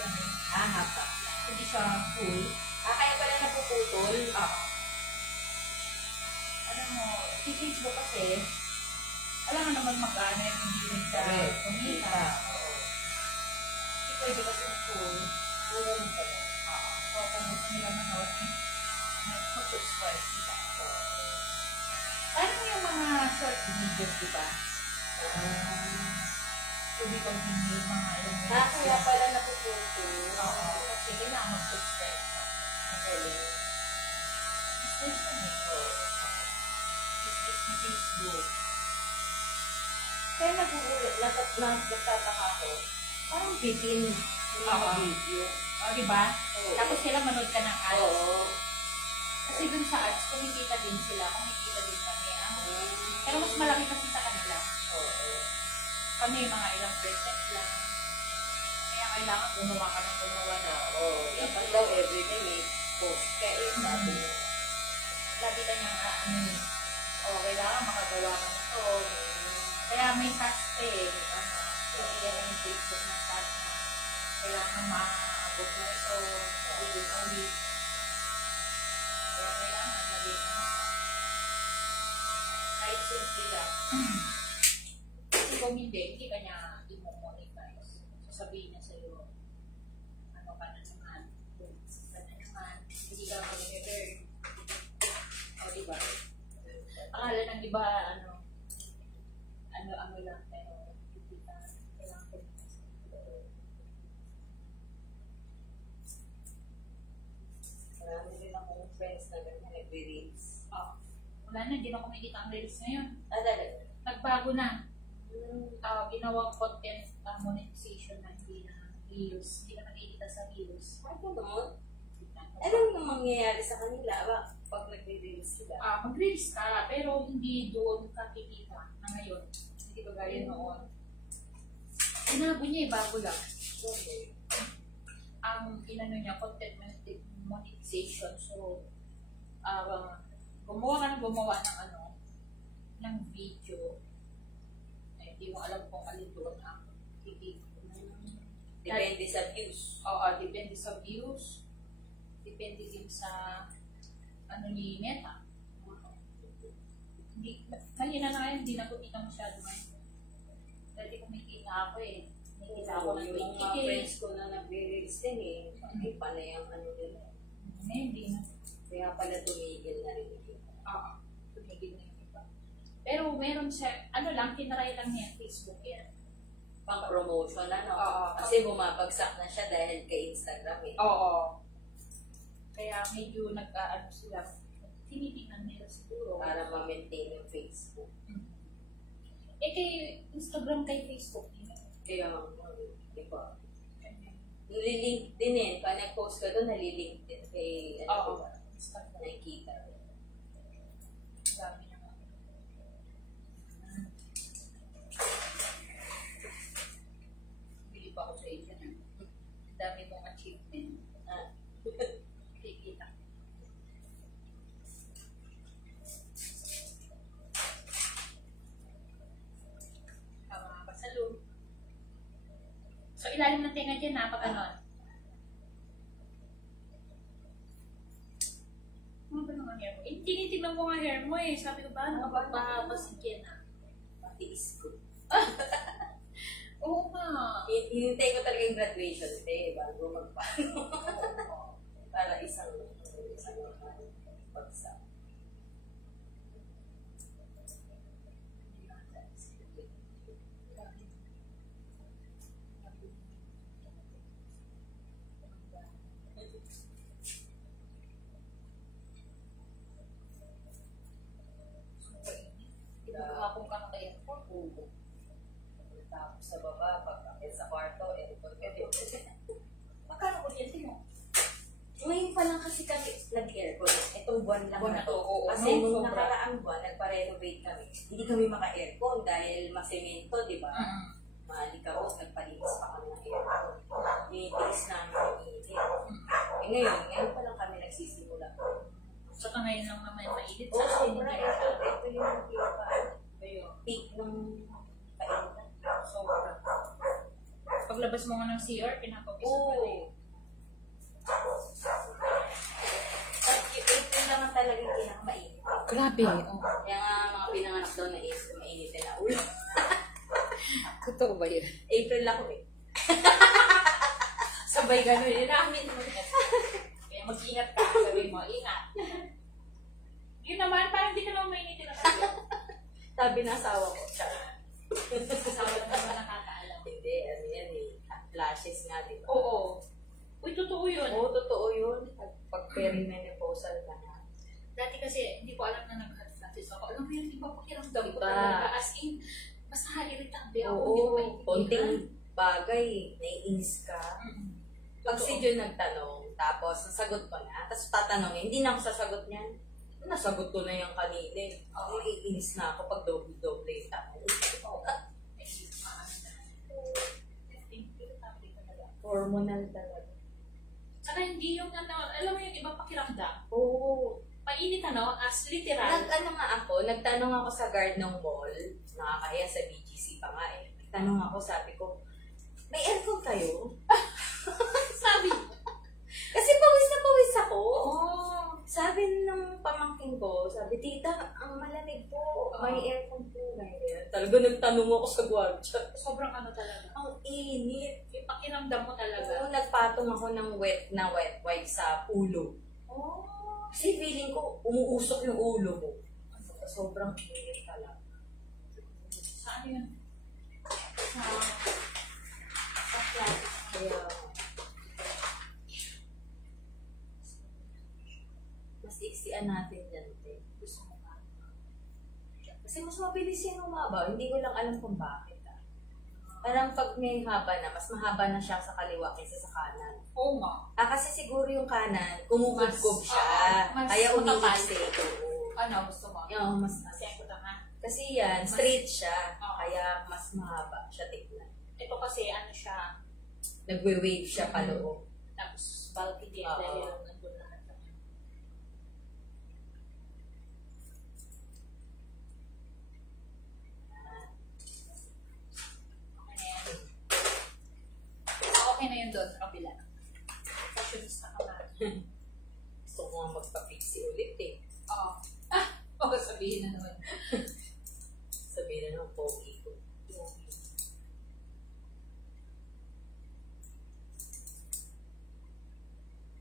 yan. Half up. Hindi siya full. Kaya pala napuputol. Alam mo, si Facebook kasi, alam nga naman mag-ano yung hindi rin siya kumita. Hindi pwede kasi full. Puro rin pala. So, kung gusto nila manood, mag-subscribe sila. Parang yung mga short videos, di ba? Hindi pag hindi mga ilang minutes. Kaya pala napuputol. Sige na, mag-subscribe ka. Magaling. Business na nito. Business na Facebook. Kaya nagtataka ko. Parang bitin yung mga video. Di ba? Tapos sila manood ka ng ads. Oo. Kasi dun sa ads, kumikita din sila. Kumikita din kami. Pero mas malaki kasi sa kanila. Kami mga ilang percent lang. Kaya kailangan gumawa ka ng gumawa na. Dapat daw everyday may post ka sabi mo. Labi ka niya nga, kailangan makagawa ka nito. Kaya may hashtag, kaya yung Facebook na sabi na kailangan maabot mo ito within a week. Kaya kailangan maging kahit simple lang. Kasi kung hindi ka niya i-monetize. Sasabihin niya sa'yo, ano ka na naman, hindi ka mag-earn. Diba? Akala ng iba, ano lang, pero hindi ka kailangan ko. Marami din akong friends na ganyan nagre-reels. Wala na, hindi na kumikita ang reels ngayon. Talaga? Nagbago na. Ginawang content monetization na hindi na reels. Hindi na nakikita sa reels. Ano yung mangyayari sa kanila pag nagre-reels sila? Mag-reels ka, pero hindi doon ka kikita na ngayon. Hindi ba gaya noon? Inago niya bago lang. Ang inano niya, content monetization. So, gumawa ng video. Hindi mo alam kung alin doon ang kikita. Depende sa views. Depende sa views. Depende din sa ni Meta. Kanina na ngayon, hindi na kumita masyado ngayon. Dati kumikita ako Nakita ako ng yung mga friends ko na nag-reels din hindi pa na yung nila. Hindi na. Kaya pala tumigil na rin ito. Tumigil na yung iba. Pero meron siya, kinaray lang niya Facebook yan. Pang-promotion kasi bumabagsak na siya dahil kay Instagram Kaya medyo sila, tinitingnan nila siguro. Para ma-maintain yung Facebook. Kay Instagram, kay Facebook, kaya, diba? Nililink din pag nag-post ka doon, nalilink din kay, nakikita. Dami na nga. Bili pa ako sa iyo na. Dami mong achievement. Kikita. Mga pasalong. So, ilalim ng tinga dyan pag ganon. Ano ba naman hair mo? Tinitignan mo nga hair mo Sabi ko ba, magpapasin dyan Matiis ko. Oo nga. Hinintay ko talaga yung graduation bago magpano. Para isang pagsak. Kung kaka-airport, tapos sa baba, pagkakit sa kwarto, airport ka din. Magkano kuryente mo? Ngayon pa lang kasi kami nag-aircon. Itong buwan lang na to. Kasi nung nakaraang buwan, nagpa-renovate kami. Hindi kami maka-aircon dahil masemento, di ba? Maalikabot, nagpalinis pa kami ng aircon. Tinitiis namin yung init. Ngayon pa lang kami nagsisimula. Saka ngayon lang naman mainit. Sobra. Ito yung peak ng kainitan. Sobra. Paglabas Pagkatapos mo nga ng CR, pinapapisa Oo. pa rin. At yung April naman talaga yung pinakamainit. Grabe. Oh. Kaya nga mga pinanganak daw na is mainit na ulo. Totoo ba yun? April ako eh. Sabay gano'n, inamin mo. Kaya mag-ingat ka, sabi mo, ingat. Yun naman, parang di ka naman mainitin na sabi. Sabi ng asawa ko, siya. Sabi naman nakakaalam. Hindi, ano yan eh. Flashes nga, di ba? Oo. Uy, totoo yun. Oo, totoo yun. Pag perimenopausal ka na. Dati kasi, hindi ko alam na nag-hot flashes ako. Alam mo yun, di ba pakiramdam ko Diba? talaga? As in, mas nakaka-irritable ako. Hindi ko Oo, maintindihan. konting bagay, naiinis ka. Pag Totoo. si Jun nagtanong, tapos nasagot ko na, tapos tatanungin, hindi na ako sasagot niyan. Nasagot ko na yung kanina eh. Ako naiinis na ako pag doble-doble yung tanong. Oo. Irritable talaga. Hormonal talaga. Saka hindi yung ano, alam mo yung iba pakiramdam. Oo. Mainit ano, as literal. Nagtanong nga ako, nagtanong ako sa guard ng mall, nakakaya sa BGC pa nga eh. Nagtanong ako, sabi ko, may aircon kayo? Sabi mo. Kasi pawis na pawis ako. Oh. Sabi ng pamangkin ko, sabi, tita, ang malamig po, may aircon po. Ganyan. Talaga nagtanong ako sa guardia. Sobrang ano talaga. Ang init. Yung pakiramdam mo talaga. Oo, nagpatong ako ng wet wipe sa ulo. Oh. Kasi feeling ko, umuusok yung ulo ko. Sobrang init talaga. Saan yun? Sa flat. Kaya, mas iksian natin yan, te. Gusto mo ba? Kasi mas mabilis yung humaba. Hindi ko lang alam kung bakit. Parang pag may haba na, mas mahaba na siya sa kaliwa kaysa sa kanan. Oo nga. Kasi siguro yung kanan, kumukubkob Mas, siya. mas Kaya makapal. umiiksik. Oo. Ano, gusto mo? Yung mas, Kasi ako na nga. kasi yan, straight siya. Oo. Kaya mas mahaba siya tignan. Ito kasi ano siya, Nagwe-wave siya paloob. tapos bulky din Oo. dahil nandun lahat. Okay na yan. Okay na yun doon sa kabila. Fashionista ka na. Gusto ko nga magpa-pixie ulit eh. Oo. Oo, sabihin na naman. Sabihin na ng pogi ko.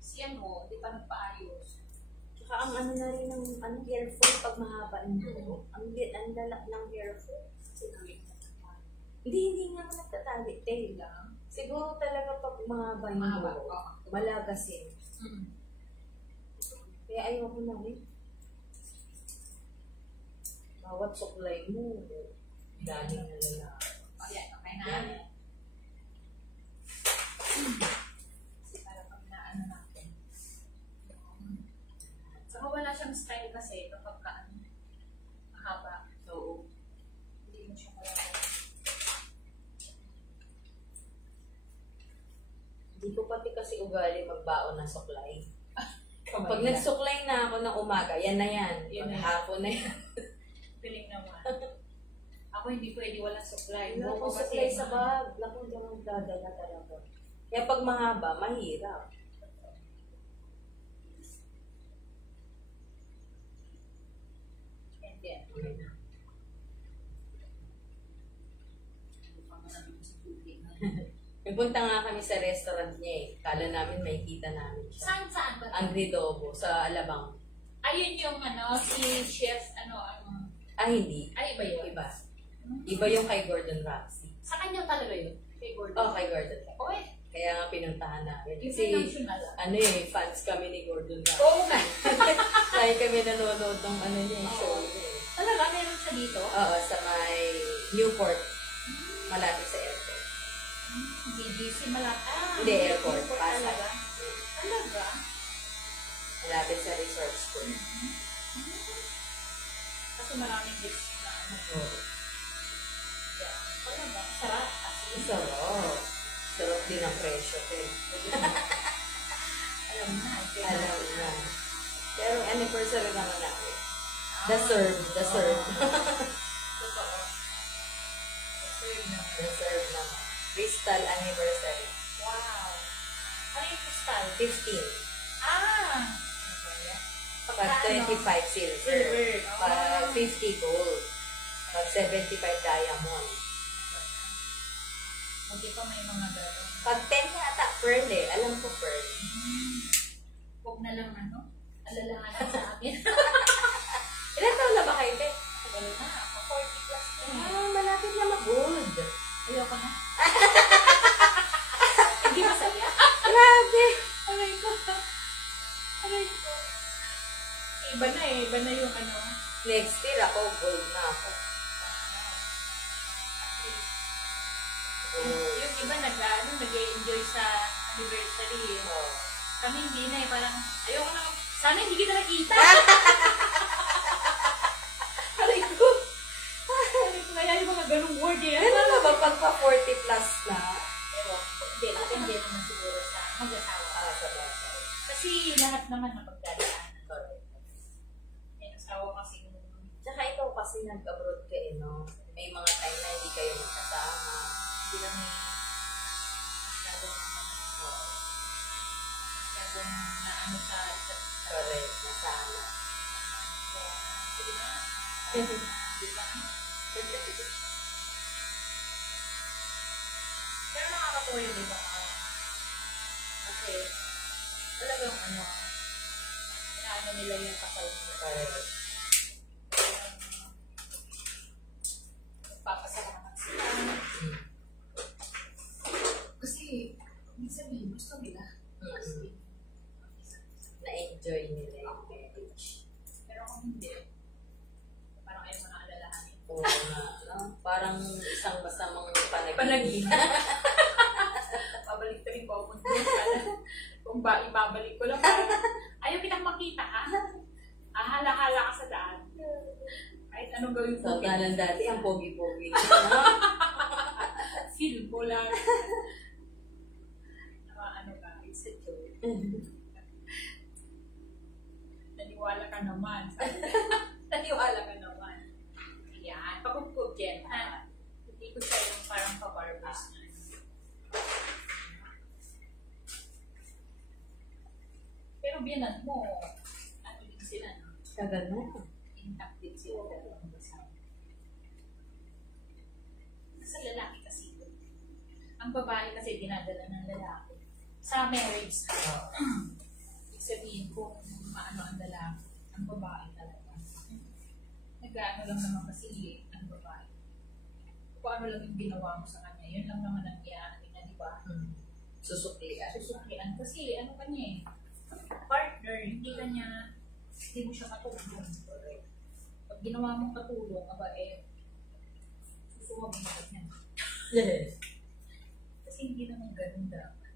Siyan mo, di pa nagpaayos. Tsaka ang ano na rin ng hair fall pag mahaba yung buhok. Ang lalak ng hair fall. Sinamit na naman. Hindi nga nagtatali. Tail lang. Siguro talaga pag mahaba yung Mahaba. buhok. Oo. Malagasin. Kaya ayoko na rin. Bawat suklay mo, daming nalalaki. Ayan, okay na. Kasi para pag naano natin. Saka wala siyang style kasi kapag ka ano, mahaba. Oo. Hindi mo siya malaki. Hindi ko pati kasi ugali magbaon ng suklay. Kapag Pag nagsuklay na ako ng umaga, yan na yan. Yan na. Hapon na yan. piling naman. Ako hindi pwede walang supply. Wala Buko akong suklay sa bag. Wala akong ganun dadala talaga. Kaya pag mahaba, mahirap. And then, Nagpunta nga kami sa restaurant niya eh. Kala namin makikita namin siya. saan ba? Angridobo sa Alabang. Ayun yung ano, si chef, ano, Hindi. ay iba yun. Iba. Iba yung kay Gordon Ramsay. Sa kanya talaga yun. Kay Gordon. Oh, kay Gordon. Oy, Kaya nga pinuntahan namin. Kasi, international. ano eh, fans kami ni Gordon Ramsay. Oo nga. Kaya kami nanonood ng ano niya, Oo. show niya eh. Talaga, meron siya dito? Oo, sa may Newport. Malapit sa airport. BGC Malata. Hindi, airport. Airport Pasay. talaga. Talaga? Malapit sa resort school. Kasi maraming dish na ano. Oo. Yeah. Talaga, sarap. Kasi, Sarap. Sarap din ang presyo. Eh. alam na. Alam na. Pero anniversary naman namin. The serve. The serve. Totoo. Serve naman. The serve naman. Crystal anniversary. 15. Ah! Pag 25 silver. Silver. Pag 50 gold. Pag 75 diamond. Hindi pa may mga gano'n. Pag 10 yata pearl eh. Alam ko pearl. Huwag na lang alalahanan sa akin. Ilan taon na ba kayo, Te? Tagal na. Ako 40 plus na eh. Ah, malapit na mag-gold. Ayoko na. Hindi masaya. Grabe. Aray ko. Aray ko. Iba na eh. Iba na yung ano. Next year ako, gold na ako. Oh. Yung iba nag-enjoy sa anniversary eh. Oh. Kami hindi na eh. Parang ayoko na. Sana hindi kita nakita. Aray ko. Aray ko. Kaya yung mga ganung word eh. Ano na ba pagpa 40 plus na? Pero hindi. Depende naman siguro sa mag-asawa. Sa bagay. Kasi lahat naman napagdadaanan. May asawa kasi Tsaka ikaw kasi nag-abroad ka eh, no? May mga time na hindi kayo magkasama. hindi lang may masyadong na ano sa isa't isa. Correct, nasama. Kaya, sige na. Di ba? Pero nakakatuwa yun, di ba? Kasi, talagang ano, inaano nila yung kasal nila. Correct. Nagpapasalamat sila. Kasi, minsan may gusto nila. Kasi, Na-enjoy nila yung marriage. pero kung hindi, parang ayaw mo na alalahanin. Oo nga, no? Parang isang masamang panaginip. Panaginip. Pabalik na rin po ako. Kung ba, ibabalik ko lang. Parang, ayaw kitang makita ka. Hala-hala ka sa daan. Kahit anong gawin So, ko. dalan dati, ang pogi-pogi. No? Feel ko lang. Ano ka, it's a joke. Naniwala ka naman. Naniwala ka naman. Yan. Pagkukog yan. Hindi ko siya yung parang pa-barbers na. Pero biyanan mo, ano din sila, no? Tagal na. Intact din sila. Sa lalaki kasi yun. Ang babae kasi dinadala ng lalaki. Sa marriage, ibig sabihin kung maano ang lalaki, ang babae talaga. Nag-ano lang naman kasi ang babae. Kung ano lang yung ginawa mo sa kanya, yun lang naman ang iaanin niya, di ba? Susuklian. Susuklian. Kasi ano kanya eh, partner, hindi mo siya katulong. Pag ginawa mong katulong, aba eh, susuwag mo niya. Yes. Kasi hindi naman ganun dapat.